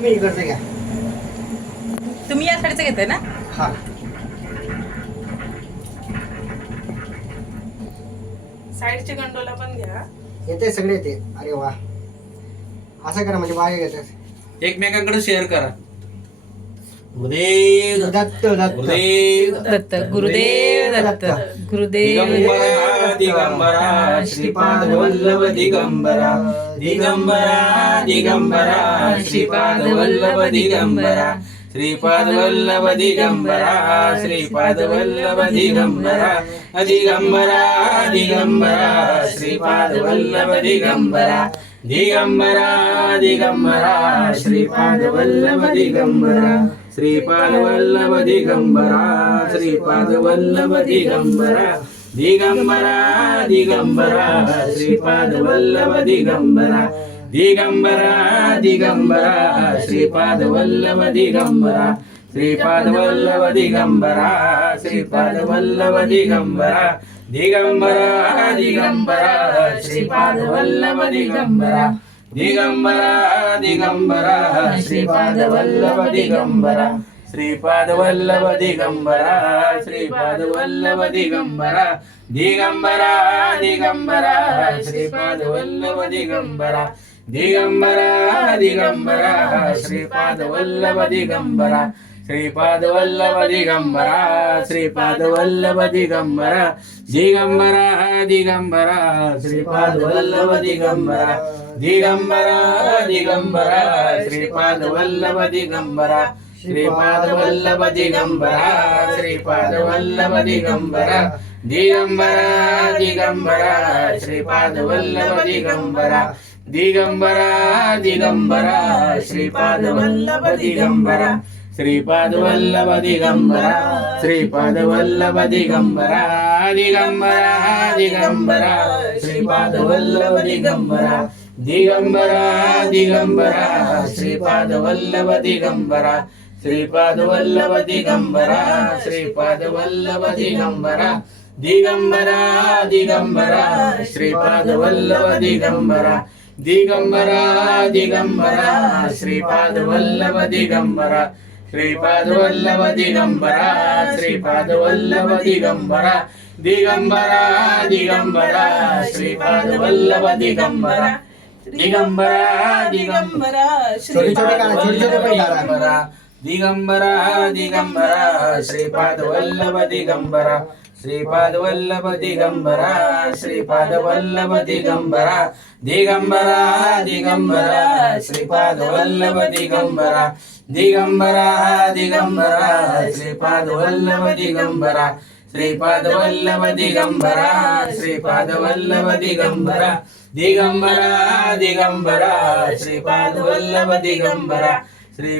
मी इकडचं घ्या. तुम्ही या साडीचं घेताय ना? हा. साईडचे गंडोला पण घ्या. येते सगळे येते. अरे वा, असं करा म्हणजे बाहेर घेतात. एकमेकांकडे शेअर करा. गुरुदेव दत्त दत्त गुरुदेव दत्त गुरुदेव दत्त गुरुदेव दिगंबरा दिगंबरा श्रीपाद वल्लभ दिगंबरा दिगंबरा दिगंबरा श्रीपाद वल्लभ दिगंबरा श्रीपाद वल्लभ दिगंबरा श्रीपाद वल्लभ दिगंबरा दिगंबरा दिगंबरा श्रीपाद वल्लभ दिगंबरा दिगंबरा दिगंबरा श्रीपाद वल्लभ दिगंबरा श्रीपाद वल्लभ दिगंबरा श्रीपाद वल्लभ दिगंबरा दिगंबरा दिगंबरा श्रीपाद वल्लभ दिगंबरा दिगंबरा दिगंबरा श्रीपाद वल्लभ दिगंबरा श्रीपाद वल्लभ दिगंबरा श्रीपाद वल्लभ दिगंबरा दिगंबरा दिगंबरा श्रीपाद वल्लभ दिगंबरा दिगंबरा दिगंबरा श्रीपाद वल्लभ दिगंबरा श्रीपाद वल्लभ दिगंबरा श्रीपाद वल्लभ दिगंबरा दिगंबरा दिगंबरा श्रीपाद वल्लभ दिगंबरा दिगंबरा दिगंबरा श्रीपाद वल्लभ दिगंबरा श्रीपाद वल्लभ दिगंबरा श्रीपाद वल्लभ दिगंबरा दिगंबरा दिगंबरा श्रीपाद वल्लभ दिगंबरा दिगंबरा दिगंबरा श्रीपाद वल्लभ दिगंबरा श्रीपाद वल्लभ दिगंबरा श्रीपाद वल्लभ दिगंबरा दिगंबरा दिगंबरा श्रीपाद वल्लभ दिगंबरा दिगंबरा दिगंबरा श्रीपाद वल्लभ दिगंबरा श्रीपाद वल्लभ दिगंबरा श्रीपाद वल्लभ दिगंबरा दिगंबरा दिगंबरा श्रीपाद वल्लभ दिगंबरा दिगंबरा दिगंबरा श्रीपाद वल्लभ दिगंबरा श्रीपाद वल्लभ दिगंबरा श्रीपाद वल्लभ दिगंबरा दिगंबरा दिगंबरा श्रीपाद वल्लभ दिगंबरा दिगंबरा दिगंबरा श्रीपाद वल्लभ दिगंबरा श्रीपाद वल्लभ दिगंबरा श्रीपाद वल्लभ दिगंबरा दिगंबरा दिगंबरा श्रीपाद वल्लभ दिगंबरा दिगंबरा दिगंबरा दिगंबरा दिगंबरा दिगंबरा श्रीपाद वल्लभ दिगंबरा श्रीपाद वल्लभ दिगंबरा श्रीपाद वल्लभ दिगंबरा दिगंबरा दिगंबरा श्रीपाद वल्लभ दिगंबरा दिगंबरा दिगंबरा श्रीपाद वल्लभ दिगंबरा श्रीपाद वल्लभ दिगंबरा श्रीपाद वल्लभ दिगंबरा दिगंबरा दिगंबरा श्रीपाद वल्लभ दिगंबरा श्री